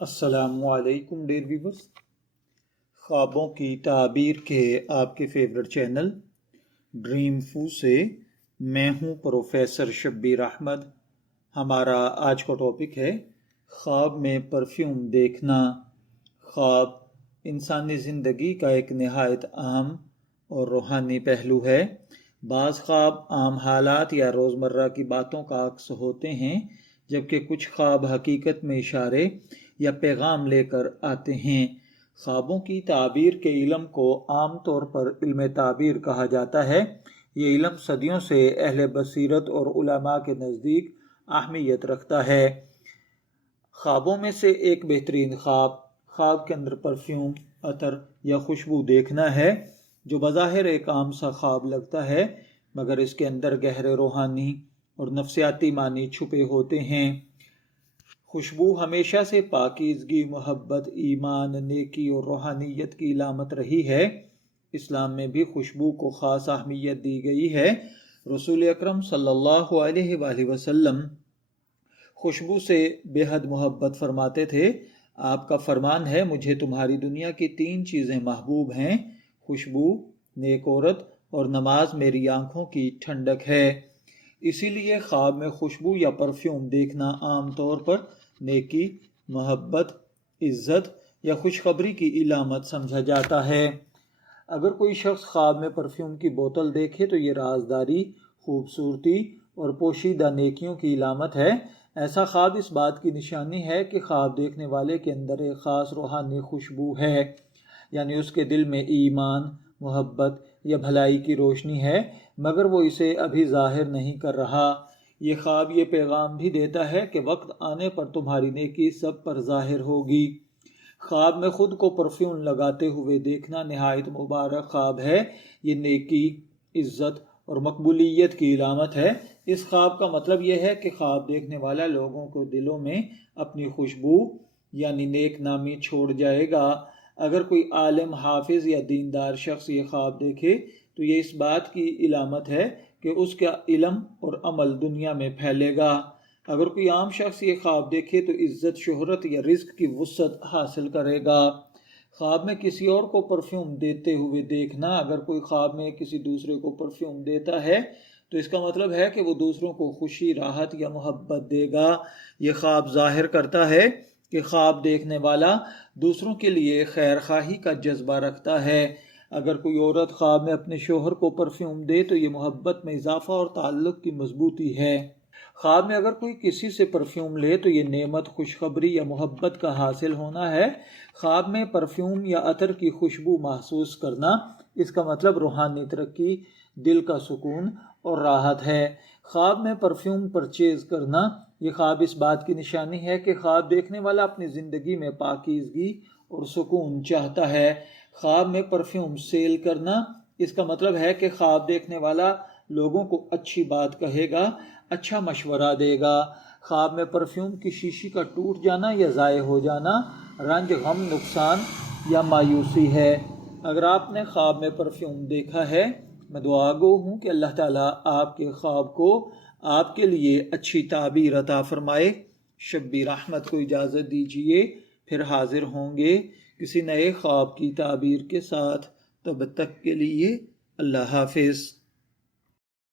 السلام علیکم dear viewers, خوابوں کی تعبیر کے آپ کے فیورٹ چینل ڈریم فو سے میں ہوں پروفیسر شبیر احمد۔ ہمارا آج کا ٹاپک ہے خواب میں پرفیوم دیکھنا۔ خواب انسانی زندگی کا ایک نہایت اہم اور روحانی پہلو ہے۔ بعض خواب عام حالات یا روزمرہ کی باتوں کا عکس ہوتے ہیں، جبکہ کچھ خواب حقیقت میں اشارے یا پیغام لے کر آتے ہیں۔ خوابوں کی تعبیر کے علم کو عام طور پر علم تعبیر کہا جاتا ہے۔ یہ علم صدیوں سے اہل بصیرت اور علماء کے نزدیک اہمیت رکھتا ہے۔ خوابوں میں سے ایک بہترین خواب کے اندر پرفیوم، عطر یا خوشبو دیکھنا ہے، جو بظاہر ایک عام سا خواب لگتا ہے، مگر اس کے اندر گہرے روحانی اور نفسیاتی معنی چھپے ہوتے ہیں۔ خوشبو ہمیشہ سے پاکیزگی، محبت، ایمان، نیکی اور روحانیت کی علامت رہی ہے۔ اسلام میں بھی خوشبو کو خاص اہمیت دی گئی ہے۔ رسول اکرم صلی اللہ علیہ وآلہ وسلم خوشبو سے بے حد محبت فرماتے تھے۔ آپ کا فرمان ہے، مجھے تمہاری دنیا کی 3 چیزیں محبوب ہیں، خوشبو، نیک عورت اور نماز میری آنکھوں کی ٹھنڈک ہے۔ اسی لیے خواب میں خوشبو یا پرفیوم دیکھنا عام طور پر نیکی، محبت، عزت یا خوشخبری کی علامت سمجھا جاتا ہے۔ اگر کوئی شخص خواب میں پرفیوم کی بوتل دیکھے تو یہ رازداری، خوبصورتی اور پوشیدہ نیکیوں کی علامت ہے۔ ایسا خواب اس بات کی نشانی ہے کہ خواب دیکھنے والے کے اندر ایک خاص روحانی خوشبو ہے، یعنی اس کے دل میں ایمان، محبت یا بھلائی کی روشنی ہے، مگر وہ اسے ابھی ظاہر نہیں کر رہا۔ یہ خواب یہ پیغام بھی دیتا ہے کہ وقت آنے پر تمہاری نیکی سب پر ظاہر ہوگی۔ خواب میں خود کو پرفیوم لگاتے ہوئے دیکھنا نہایت مبارک خواب ہے۔ یہ نیکی، عزت اور مقبولیت کی علامت ہے۔ اس خواب کا مطلب یہ ہے کہ خواب دیکھنے والا لوگوں کو دلوں میں اپنی خوشبو یعنی نیک نامی چھوڑ جائے گا۔ اگر کوئی عالم، حافظ یا دیندار شخص یہ خواب دیکھے تو یہ اس بات کی علامت ہے کہ اس کا علم اور عمل دنیا میں پھیلے گا۔ اگر کوئی عام شخص یہ خواب دیکھے تو عزت، شہرت یا رزق کی وسعت حاصل کرے گا۔ خواب میں کسی اور کو پرفیوم دیتے ہوئے دیکھنا۔ اگر کوئی خواب میں کسی دوسرے کو پرفیوم دیتا ہے تو اس کا مطلب ہے کہ وہ دوسروں کو خوشی، راحت یا محبت دے گا۔ یہ خواب ظاہر کرتا ہے کہ خواب دیکھنے والا دوسروں کے لیے خیر خواہی کا جذبہ رکھتا ہے۔ اگر کوئی عورت خواب میں اپنے شوہر کو پرفیوم دے تو یہ محبت میں اضافہ اور تعلق کی مضبوطی ہے۔ خواب میں اگر کوئی کسی سے پرفیوم لے تو یہ نعمت، خوشخبری یا محبت کا حاصل ہونا ہے۔ خواب میں پرفیوم یا عطر کی خوشبو محسوس کرنا، اس کا مطلب روحانی ترقی، دل کا سکون اور راحت ہے۔ خواب میں پرفیوم پرچیز کرنا، یہ خواب اس بات کی نشانی ہے کہ خواب دیکھنے والا اپنی زندگی میں پاکیزگی اور سکون چاہتا ہے۔ خواب میں پرفیوم سیل کرنا، اس کا مطلب ہے کہ خواب دیکھنے والا لوگوں کو اچھی بات کہے گا، اچھا مشورہ دے گا۔ خواب میں پرفیوم کی شیشی کا ٹوٹ جانا یا ضائع ہو جانا رنج، غم، نقصان یا مایوسی ہے۔ اگر آپ نے خواب میں پرفیوم دیکھا ہے، میں دعا گو ہوں کہ اللہ تعالیٰ آپ کے خواب کو آپ کے لیے اچھی تعبیر عطا فرمائے۔ شبیر احمد کو اجازت دیجیے، پھر حاضر ہوں گے کسی نئے خواب کی تعبیر کے ساتھ۔ تب تک کے لیے اللہ حافظ۔